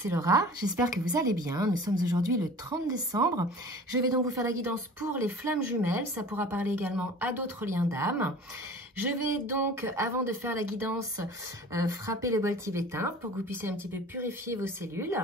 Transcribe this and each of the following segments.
c'est Laura, j'espère que vous allez bien. Nous sommes aujourd'hui le 30 décembre. Je vais donc vous faire la guidance pour les flammes jumelles. Ça pourra parler également à d'autres liens d'âme. Je vais donc, avant de faire la guidance, frapper le bol tibétain pour que vous puissiez un petit peu purifier vos cellules.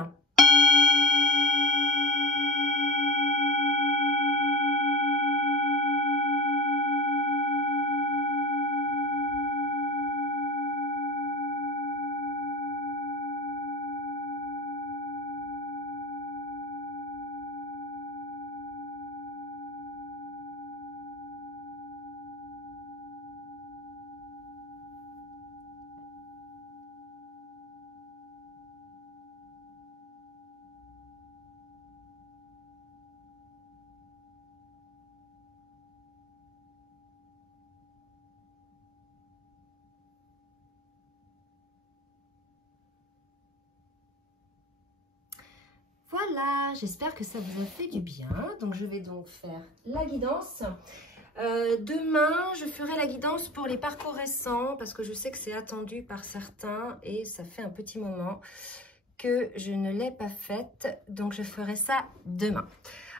Voilà, j'espère que ça vous a fait du bien. Donc, je vais donc faire la guidance. Demain, je ferai la guidance pour les parcours récents parce que je sais que c'est attendu par certains et ça fait un petit moment que je ne l'ai pas faite. Donc, je ferai ça demain.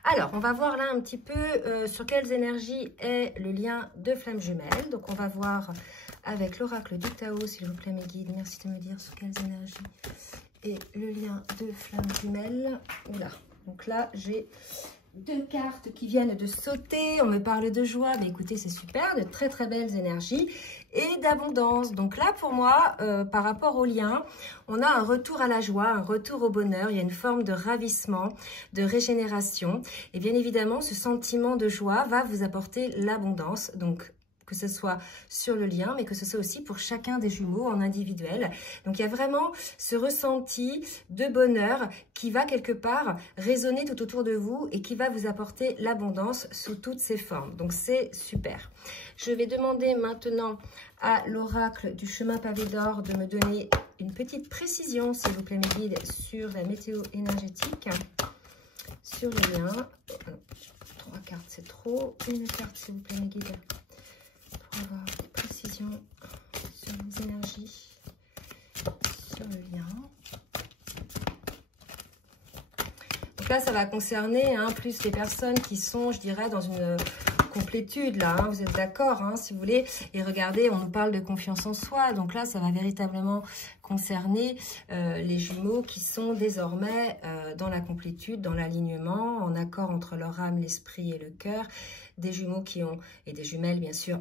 Alors, on va voir là un petit peu sur quelles énergies est le lien de flammes jumelles. Donc, on va voir avec l'oracle du Tao, s'il vous plaît, mes guides. Merci de me dire sur quelles énergies et le lien de flammes jumelles. Oula, donc là, j'ai deux cartes qui viennent de sauter. On me parle de joie, mais écoutez, c'est super, de très très belles énergies et d'abondance. Donc là, pour moi, par rapport au lien, on a un retour à la joie, un retour au bonheur. Il y a une forme de ravissement, de régénération. Et bien évidemment, ce sentiment de joie va vous apporter l'abondance. Donc, que ce soit sur le lien, mais que ce soit aussi pour chacun des jumeaux en individuel. Donc, il y a vraiment ce ressenti de bonheur qui va quelque part résonner tout autour de vous et qui va vous apporter l'abondance sous toutes ses formes. Donc, c'est super. Je vais demander maintenant à l'oracle du chemin pavé d'or de me donner une petite précision, s'il vous plaît, mes guides, sur la météo énergétique, sur le lien. 3 cartes, c'est trop. Une carte, s'il vous plaît, mes guides, pour avoir des précisions sur les énergies, sur le lien. Donc là, ça va concerner plus les personnes qui sont, je dirais, dans une complétude, là, vous êtes d'accord, si vous voulez. Et regardez, on nous parle de confiance en soi. Donc là, ça va véritablement concerner les jumeaux qui sont désormais dans la complétude, dans l'alignement, en accord entre leur âme, l'esprit et le cœur. Des jumeaux qui ont, et des jumelles bien sûr,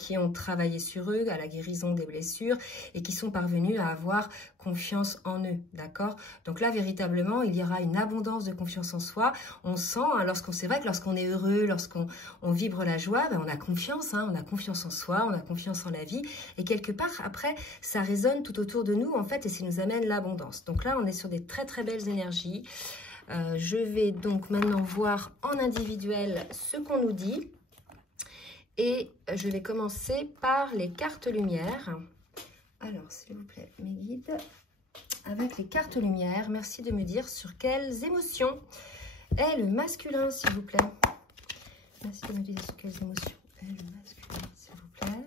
qui ont travaillé sur eux, à la guérison des blessures et qui sont parvenus à avoir confiance en eux, d'accord? Donc là, véritablement, il y aura une abondance de confiance en soi. On sent, c'est vrai que lorsqu'on est heureux, lorsqu'on vibre la joie, on a confiance, on a confiance en soi, on a confiance en la vie. Et quelque part, après, ça résonne tout autour de nous, en fait, et ça nous amène l'abondance. Donc là, on est sur des très, très belles énergies. Je vais donc maintenant voir en individuel ce qu'on nous dit. Et je vais commencer par les cartes lumière. Alors, s'il vous plaît, mes guides, avec les cartes lumière, merci de me dire sur quelles émotions est le masculin, s'il vous plaît. Merci de me dire sur quelles émotions est le masculin, s'il vous plaît.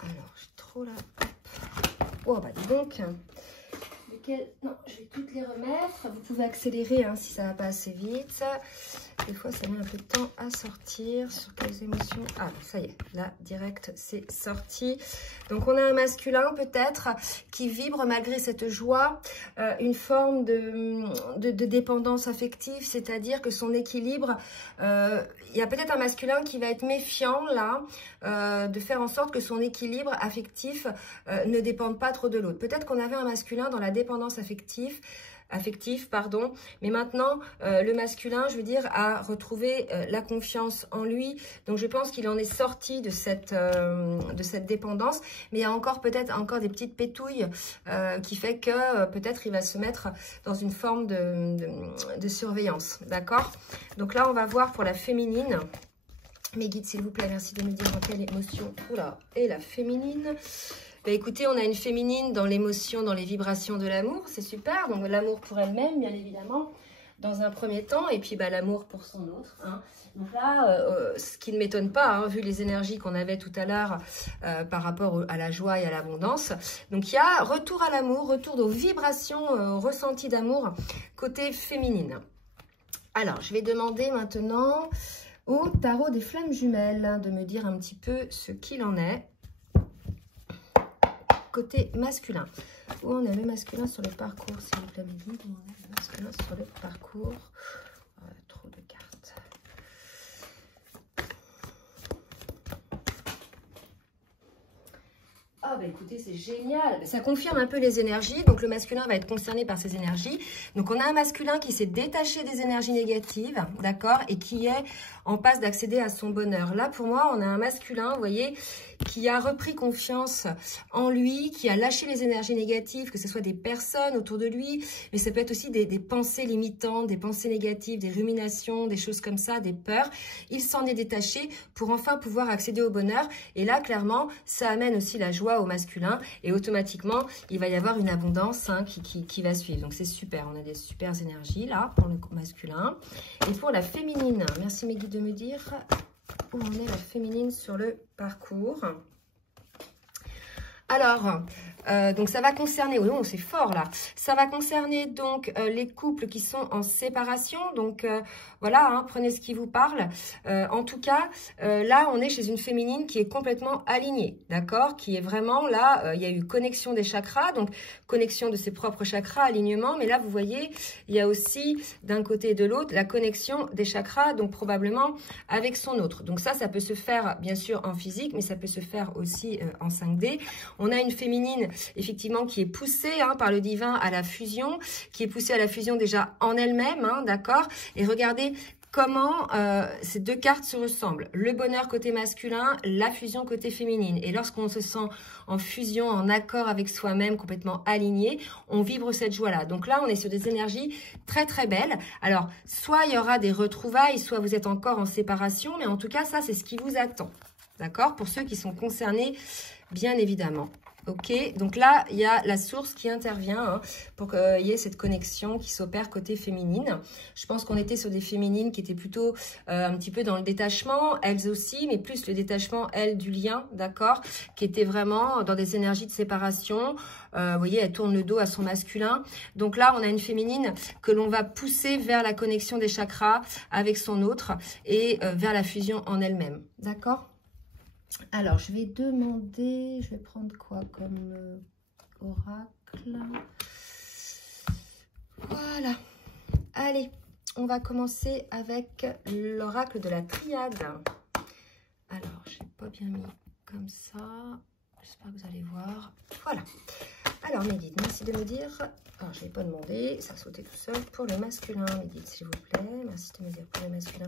Alors, je suis trop là. Oh, bah dis donc. Non, je vais toutes les remettre. Vous pouvez accélérer si ça ne va pas assez vite. Des fois, ça met un peu de temps à sortir. Sur quelles émotions? Ah, ça y est. Là, direct, c'est sorti. Donc, on a un masculin, peut-être, qui vibre malgré cette joie, une forme de dépendance affective, c'est-à-dire que son équilibre, il y a peut-être un masculin qui va être méfiant, là, de faire en sorte que son équilibre affectif ne dépende pas trop de l'autre. Peut-être qu'on avait un masculin dans la dépendance affective, mais maintenant le masculin, je veux dire, a retrouvé la confiance en lui. Donc je pense qu'il en est sorti de cette dépendance, mais il y a encore peut-être des petites pétouilles qui fait que peut-être il va se mettre dans une forme de surveillance, d'accord? Donc là, on va voir pour la féminine. Mes guides, s'il vous plaît, merci de me dire dans quelle émotion. Oula, et la féminine. Bah écoutez, on a une féminine dans l'émotion, dans les vibrations de l'amour, c'est super. Donc l'amour pour elle-même, bien évidemment. dans un premier temps, et puis bah, l'amour pour son autre. Hein. Donc là, ce qui ne m'étonne pas, hein, vu les énergies qu'on avait tout à l'heure par rapport à la joie et à l'abondance. Donc il y a retour à l'amour, retour aux vibrations ressenties d'amour côté féminine. Alors, je vais demander maintenant au tarot des flammes jumelles de me dire un petit peu ce qu'il en est côté masculin. Où on est le masculin sur le parcours, s'il vous plaît, Mehdi. Où on est le masculin sur le parcours. Trop de cartes. Ah bah écoutez, c'est génial. Ça confirme un peu les énergies. Donc le masculin va être concerné par ces énergies. Donc on a un masculin qui s'est détaché des énergies négatives, d'accord, et qui est en passe d'accéder à son bonheur. Là pour moi, on a un masculin, vous voyez, qui a repris confiance en lui, qui a lâché les énergies négatives, que ce soit des personnes autour de lui, mais ça peut être aussi des pensées limitantes, des pensées négatives, des ruminations, des choses comme ça, des peurs. Il s'en est détaché pour enfin pouvoir accéder au bonheur. Et là, clairement, ça amène aussi la joie au masculin et automatiquement, il va y avoir une abondance hein, qui va suivre. Donc, c'est super. On a des super énergies là pour le masculin. Et pour la féminine, merci mes guides de me dire où en est la féminine sur le parcours. Alors, donc ça va concerner, oui, c'est fort là, ça va concerner donc les couples qui sont en séparation, donc voilà, hein, prenez ce qui vous parle. En tout cas, là on est chez une féminine qui est complètement alignée, d'accord, qui est vraiment là, il y a eu connexion des chakras, donc connexion de ses propres chakras, alignement, mais là vous voyez, il y a aussi d'un côté et de l'autre la connexion des chakras, donc probablement avec son autre. Donc ça peut se faire bien sûr en physique, mais ça peut se faire aussi en 5D. On a une féminine, effectivement, qui est poussée hein, par le divin à la fusion, qui est poussée à la fusion déjà en elle-même, hein, d'accord. Et regardez comment ces deux cartes se ressemblent. Le bonheur côté masculin, la fusion côté féminine. Et lorsqu'on se sent en fusion, en accord avec soi-même, complètement aligné, on vibre cette joie-là. Donc là, on est sur des énergies très, très belles. Alors, soit il y aura des retrouvailles, soit vous êtes encore en séparation, mais en tout cas, ça, c'est ce qui vous attend. D'accord? Pour ceux qui sont concernés, bien évidemment. Ok, donc là, il y a la source qui intervient hein, pour qu'il y ait cette connexion qui s'opère côté féminine. Je pense qu'on était sur des féminines qui étaient plutôt un petit peu dans le détachement, elles aussi, mais plus le détachement, elles, du lien, d'accord, qui était vraiment dans des énergies de séparation. Vous voyez, elle tourne le dos à son masculin. Donc là, on a une féminine que l'on va pousser vers la connexion des chakras avec son autre et vers la fusion en elle-même, d'accord? Alors, je vais demander, je vais prendre quoi comme oracle? Voilà. Allez, on va commencer avec l'oracle de la triade. Alors, je n'ai pas bien mis comme ça. J'espère que vous allez voir. Voilà. Alors, mes guides, merci de me dire... Alors, je n'ai pas demandé, ça a sauté tout seul. Pour le masculin, mes guides, s'il vous plaît. Merci de me dire pour le masculin.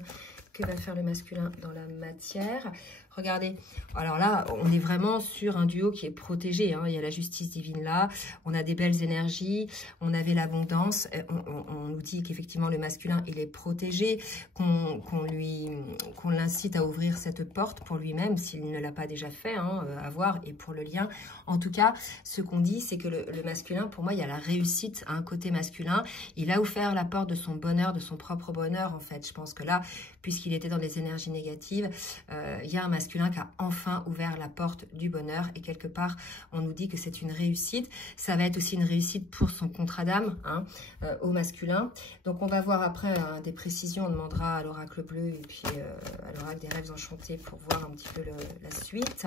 Que va faire le masculin dans la matière? Regardez, alors là, on est vraiment sur un duo qui est protégé. Hein. Il y a la justice divine là, on a des belles énergies, on avait l'abondance. On nous dit qu'effectivement, le masculin, il est protégé, qu'on l'incite à ouvrir cette porte pour lui-même, s'il ne l'a pas déjà fait, hein, à voir, et pour le lien. En tout cas, ce qu'on dit, c'est que le masculin, pour moi, il y a la réussite à un côté masculin. Il a ouvert la porte de son bonheur, de son propre bonheur, en fait. Je pense que là, puisqu'il était dans des énergies négatives, il y a un masculin qui a enfin ouvert la porte du bonheur et quelque part on nous dit que c'est une réussite. Ça va être aussi une réussite pour son contrat d'âme hein, au masculin. Donc on va voir après des précisions, on demandera à l'oracle bleu et puis à l'oracle des rêves enchantés pour voir un petit peu la suite.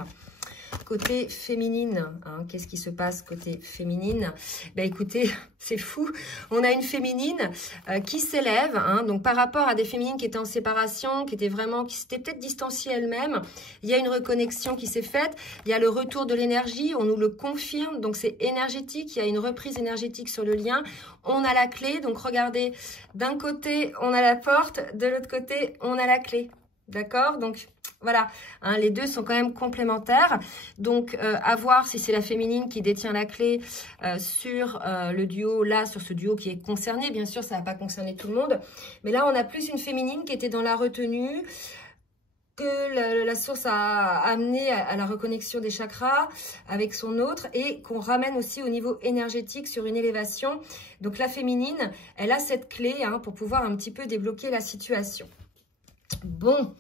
Côté féminine, hein, qu'est-ce qui se passe côté féminine? Ben écoutez, c'est fou. On a une féminine qui s'élève, hein, donc par rapport à des féminines qui étaient en séparation, qui s'étaient peut-être distanciées elles-mêmes. Il y a une reconnexion qui s'est faite. Il y a le retour de l'énergie, on nous le confirme, donc c'est énergétique. Il y a une reprise énergétique sur le lien. On a la clé, donc regardez, d'un côté, on a la porte, de l'autre côté, on a la clé. D'accord? Donc, voilà, hein, les deux sont quand même complémentaires. Donc, à voir si c'est la féminine qui détient la clé sur le duo, là, sur ce duo qui est concerné. Bien sûr, ça ne va pas concerner tout le monde. Mais là, on a plus une féminine qui était dans la retenue, que la source a amené à la reconnexion des chakras avec son autre et qu'on ramène aussi au niveau énergétique sur une élévation. Donc la féminine, elle a cette clé hein, pour pouvoir un petit peu débloquer la situation. Bon,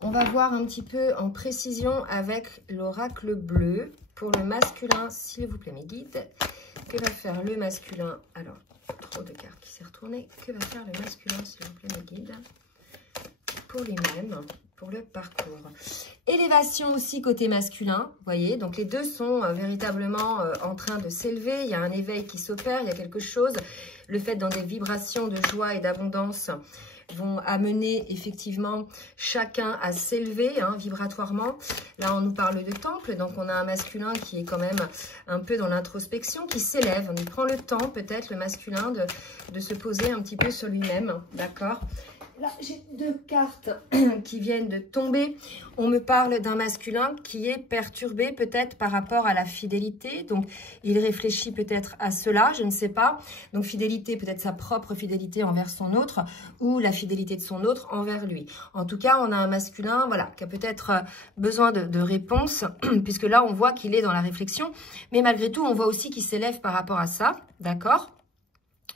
on va voir un petit peu en précision avec l'oracle bleu. Pour le masculin, s'il vous plaît mes guides, que va faire le masculin? Alors, trop de cartes qui s'est retourné. Que va faire le masculin, s'il vous plaît mes guides? Pour lui-même, pour le parcours. Élévation aussi côté masculin, vous voyez, donc les deux sont véritablement en train de s'élever, il y a un éveil qui s'opère, il y a quelque chose, le fait dans des vibrations de joie et d'abondance vont amener effectivement chacun à s'élever hein, vibratoirement. Là, on nous parle de temple, donc on a un masculin qui est quand même un peu dans l'introspection, qui s'élève. On y prend le temps, peut-être, le masculin, de se poser un petit peu sur lui-même, d'accord ? Là, j'ai deux cartes qui viennent de tomber. On me parle d'un masculin qui est perturbé peut-être par rapport à la fidélité. Donc, il réfléchit peut-être à cela, je ne sais pas. Donc, fidélité, peut-être sa propre fidélité envers son autre ou la fidélité de son autre envers lui. En tout cas, on a un masculin voilà, qui a peut-être besoin de réponses puisque là, on voit qu'il est dans la réflexion. Mais malgré tout, on voit aussi qu'il s'élève par rapport à ça, d'accord ?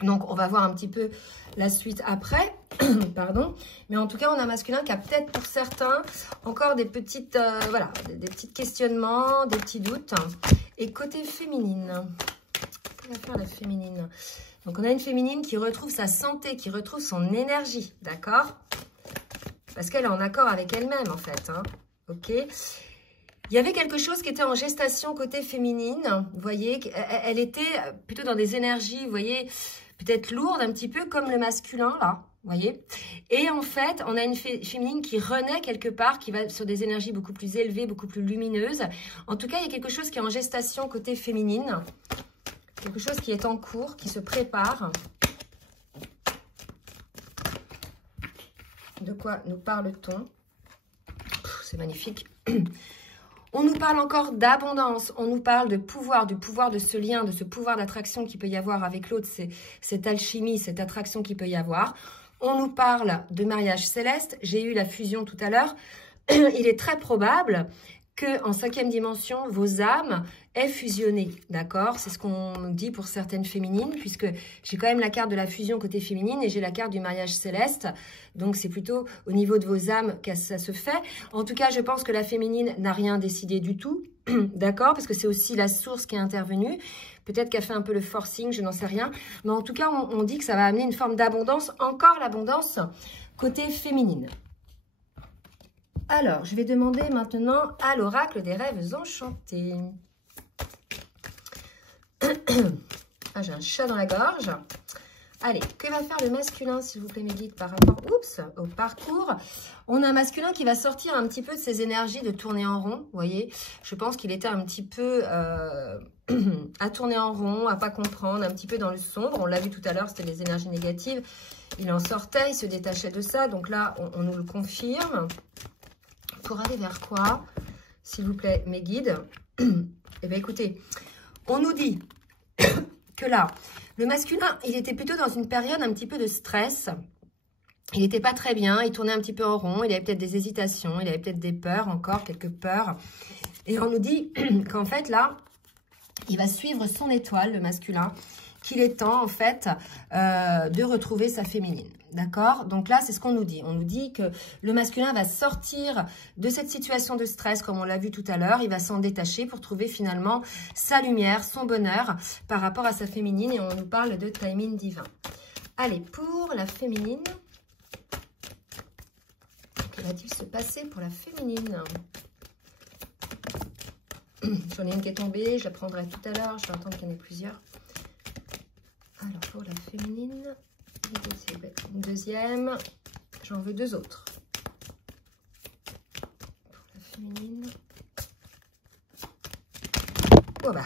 Donc, on va voir un petit peu la suite après, pardon. Mais en tout cas, on a un masculin qui a peut-être pour certains encore des petites, voilà, des petits questionnements, des petits doutes. Et côté féminine, que va faire la féminine? Donc, on a une féminine qui retrouve sa santé, qui retrouve son énergie, d'accord? Parce qu'elle est en accord avec elle-même, en fait, hein, ok? Il y avait quelque chose qui était en gestation côté féminine, vous voyez, elle était plutôt dans des énergies, vous voyez, peut-être lourdes, un petit peu comme le masculin, là, vous voyez. Et en fait, on a une féminine qui renaît quelque part, qui va sur des énergies beaucoup plus élevées, beaucoup plus lumineuses. En tout cas, il y a quelque chose qui est en gestation côté féminine, quelque chose qui est en cours, qui se prépare. De quoi nous parle-t-on? C'est magnifique. On nous parle encore d'abondance, on nous parle de pouvoir, du pouvoir de ce lien, de ce pouvoir d'attraction qu'il peut y avoir avec l'autre, c'est cette alchimie, cette attraction qu'il peut y avoir. On nous parle de mariage céleste, j'ai eu la fusion tout à l'heure. Il est très probable qu'en 5e dimension, vos âmes aient fusionné, d'accord? C'est ce qu'on dit pour certaines féminines, puisque j'ai quand même la carte de la fusion côté féminine et j'ai la carte du mariage céleste. Donc, c'est plutôt au niveau de vos âmes que ça se fait. En tout cas, je pense que la féminine n'a rien décidé du tout, d'accord? Parce que c'est aussi la source qui est intervenue. Peut-être qu'elle fait un peu le forcing, je n'en sais rien. Mais en tout cas, on dit que ça va amener une forme d'abondance, encore l'abondance côté féminine. Alors, je vais demander maintenant à l'oracle des rêves enchantés. Ah, j'ai un chat dans la gorge. Allez, que va faire le masculin, s'il vous plaît, mes guides, par rapport au parcours? On a un masculin qui va sortir un petit peu de ses énergies de tourner en rond, vous voyez. Je pense qu'il était un petit peu à tourner en rond, à pas comprendre, un petit peu dans le sombre. On l'a vu tout à l'heure, c'était les énergies négatives. Il en sortait, il se détachait de ça. Donc là, on nous le confirme. Pour aller vers quoi, s'il vous plaît, mes guides? Eh bien, écoutez, on nous dit que là, le masculin, il était plutôt dans une période un petit peu de stress. Il n'était pas très bien, il tournait un petit peu en rond, il avait peut-être des hésitations, il avait peut-être des peurs, encore quelques peurs. Et on nous dit qu'en fait, là, il va suivre son étoile, le masculin, qu'il est temps, en fait, de retrouver sa féminine. D'accord? Donc là, c'est ce qu'on nous dit. On nous dit que le masculin va sortir de cette situation de stress, comme on l'a vu tout à l'heure. Il va s'en détacher pour trouver finalement sa lumière, son bonheur par rapport à sa féminine. Et on nous parle de timing divin. Allez, pour la féminine, que va-t-il se passer pour la féminine? J'en ai une qui est tombée, je la prendrai tout à l'heure. Je vais attendre qu'il y en ait plusieurs. Alors, pour la féminine, une deuxième, j'en veux deux autres. Pour la féminine, oh bah,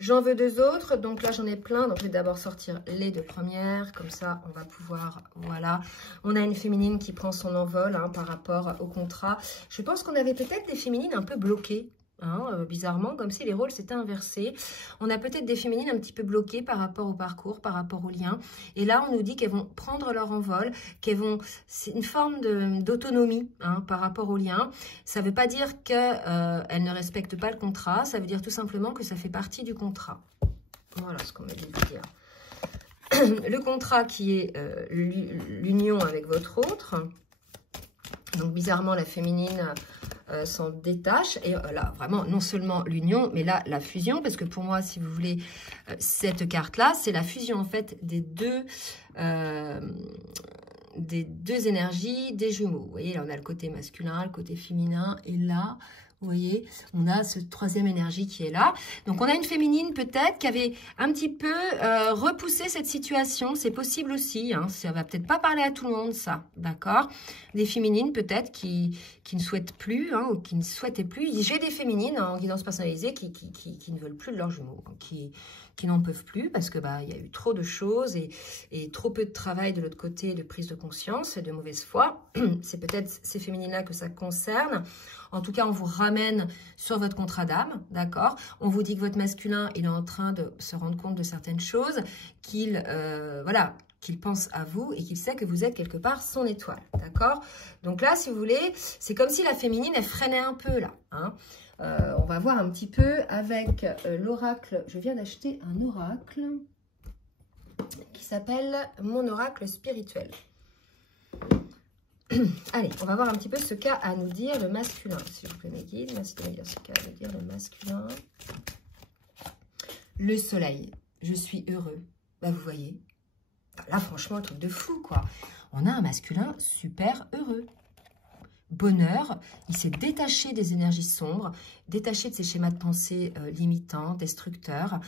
j'en veux deux autres, donc là j'en ai plein, donc je vais d'abord sortir les deux premières, comme ça on va pouvoir, voilà. On a une féminine qui prend son envol hein, par rapport au contrat. Je pense qu'on avait peut-être des féminines un peu bloquées. Hein, bizarrement, comme si les rôles s'étaient inversés. On a peut-être des féminines un petit peu bloquées par rapport au parcours, par rapport au lien. Et là, on nous dit qu'elles vont prendre leur envol, qu'elles vont... C'est une forme d'autonomie hein, par rapport au lien. Ça ne veut pas dire qu'elles ne respectent pas le contrat. Ça veut dire tout simplement que ça fait partie du contrat. Voilà ce qu'on m'a dit de dire. Le contrat qui est l'union avec votre autre. Donc, bizarrement, la féminine... s'en détache et là vraiment non seulement l'union mais là la fusion, parce que pour moi si vous voulez cette carte là c'est la fusion en fait des deux énergies des jumeaux. Vous voyez là on a le côté masculin, le côté féminin et là vous voyez, on a cette troisième énergie qui est là. Donc, on a une féminine peut-être qui avait un petit peu repoussé cette situation. C'est possible aussi. Hein. Ça va peut-être pas parler à tout le monde, ça. D'accord? Des féminines peut-être qui ne souhaitent plus hein, ou qui ne souhaitaient plus. J'ai des féminines en guidance personnalisée qui ne veulent plus de leurs jumeaux, qui n'en peuvent plus parce que il y a eu trop de choses et trop peu de travail de l'autre côté, de prise de conscience et de mauvaise foi. C'est peut-être ces féminines-là que ça concerne. En tout cas, on vous ramène sur votre contrat d'âme, d'accord? On vous dit que votre masculin, il est en train de se rendre compte de certaines choses, qu'il pense à vous et qu'il sait que vous êtes quelque part son étoile, d'accord? Donc là, si vous voulez, c'est comme si la féminine, elle freinait un peu là, hein? On va voir un petit peu avec l'oracle. Je viens d'acheter un oracle qui s'appelle Mon oracle spirituel. Allez, on va voir un petit peu ce qu'a à nous dire le masculin. S'il vous plaît, mes guides, ce qu'a à nous dire le masculin. Le soleil, je suis heureux. Vous voyez, là, franchement, un truc de fou, quoi. On a un masculin super heureux. Bonheur, il s'est détaché des énergies sombres, détaché de ses schémas de pensée limitants, destructeurs.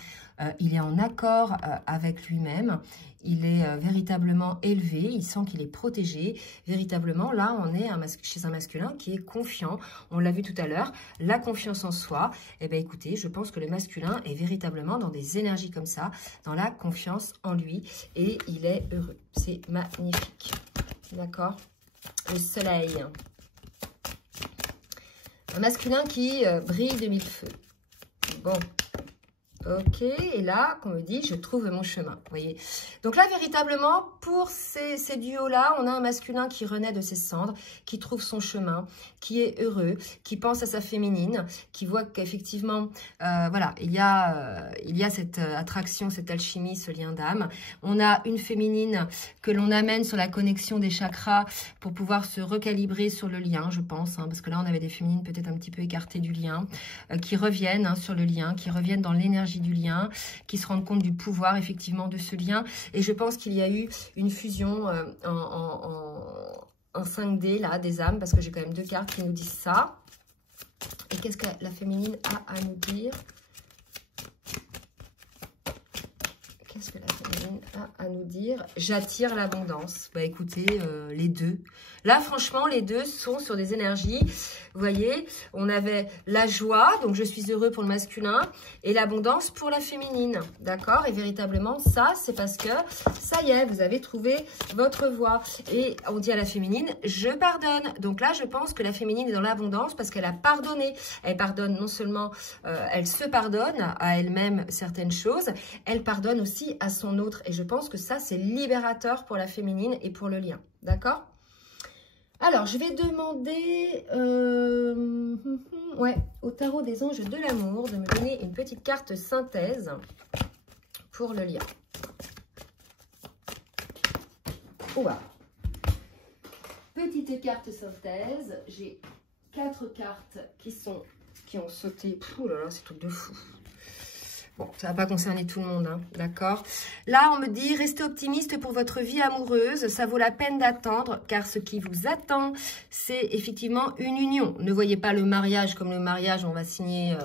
Il est en accord avec lui-même. Il est véritablement élevé, il sent qu'il est protégé. Véritablement, là, on est chez un masculin qui est confiant. On l'a vu tout à l'heure, la confiance en soi. Eh bien, écoutez, je pense que le masculin est véritablement dans des énergies comme ça, dans la confiance en lui. Et il est heureux. C'est magnifique. D'accord? Le soleil. Un masculin qui brille de mille feux. Bon. Ok, et là, qu'on me dit, je trouve mon chemin, vous voyez. Donc là, véritablement, pour ces duos-là, on a un masculin qui renaît de ses cendres, qui trouve son chemin, qui est heureux, qui pense à sa féminine, qui voit qu'effectivement, voilà, il y a cette attraction, cette alchimie, ce lien d'âme. On a une féminine que l'on amène sur la connexion des chakras pour pouvoir se recalibrer sur le lien, je pense, hein, parce que là, on avait des féminines peut-être un petit peu écartées du lien, qui reviennent hein, sur le lien, qui reviennent dans l'énergie du lien, qui se rendent compte du pouvoir effectivement de ce lien. Et je pense qu'il y a eu une fusion en 5D là des âmes, parce que j'ai quand même deux cartes qui nous disent ça. Et qu'est-ce que la féminine a à nous dire? Qu'est-ce que la féminine a à nous dire? J'attire l'abondance. Bah écoutez, les deux. Là, franchement, les deux sont sur des énergies. Vous voyez, on avait la joie, donc je suis heureux pour le masculin, et l'abondance pour la féminine. D'accord? Et véritablement, ça, c'est parce que, ça y est, vous avez trouvé votre voie. Et on dit à la féminine, je pardonne. Donc là, je pense que la féminine est dans l'abondance parce qu'elle a pardonné. Elle pardonne non seulement, elle se pardonne à elle-même certaines choses, elle pardonne aussi à son autre. Et je pense que ça, c'est libérateur pour la féminine et pour le lien. D'accord? Alors, je vais demander au tarot des anges de l'amour de me donner une petite carte synthèse pour le lien. Oula. Petite carte synthèse. J'ai 4 cartes qui ont sauté. Oh là là, c'est tout de fou. Bon, ça ne va pas concerner tout le monde, hein, d'accord? Là, on me dit, restez optimiste pour votre vie amoureuse. Ça vaut la peine d'attendre, car ce qui vous attend, c'est effectivement une union. Ne voyez pas le mariage comme le mariage, on va signer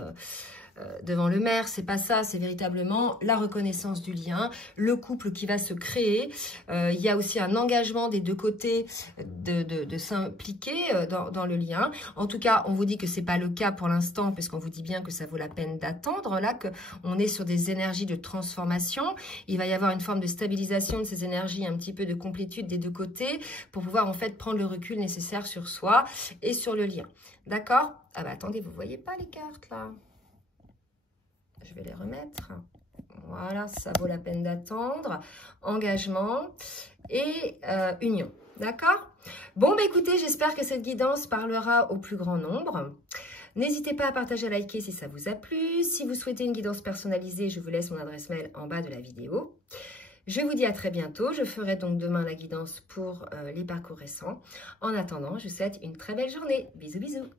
devant le maire, c'est pas ça, c'est véritablement la reconnaissance du lien, le couple qui va se créer. Il y a aussi un engagement des deux côtés de s'impliquer dans le lien. En tout cas, on vous dit que c'est pas le cas pour l'instant, puisqu'on vous dit bien que ça vaut la peine d'attendre, là, qu'on est sur des énergies de transformation. Il va y avoir une forme de stabilisation de ces énergies, un petit peu de complétude des deux côtés, pour pouvoir en fait prendre le recul nécessaire sur soi et sur le lien. D'accord? Ah bah attendez, vous voyez pas les cartes là? Je vais les remettre. Voilà, ça vaut la peine d'attendre. Engagement et union. D'accord? Bon, bah écoutez, j'espère que cette guidance parlera au plus grand nombre. N'hésitez pas à partager, à liker si ça vous a plu. Si vous souhaitez une guidance personnalisée, je vous laisse mon adresse mail en bas de la vidéo. Je vous dis à très bientôt. Je ferai donc demain la guidance pour les parcours récents. En attendant, je vous souhaite une très belle journée. Bisous, bisous.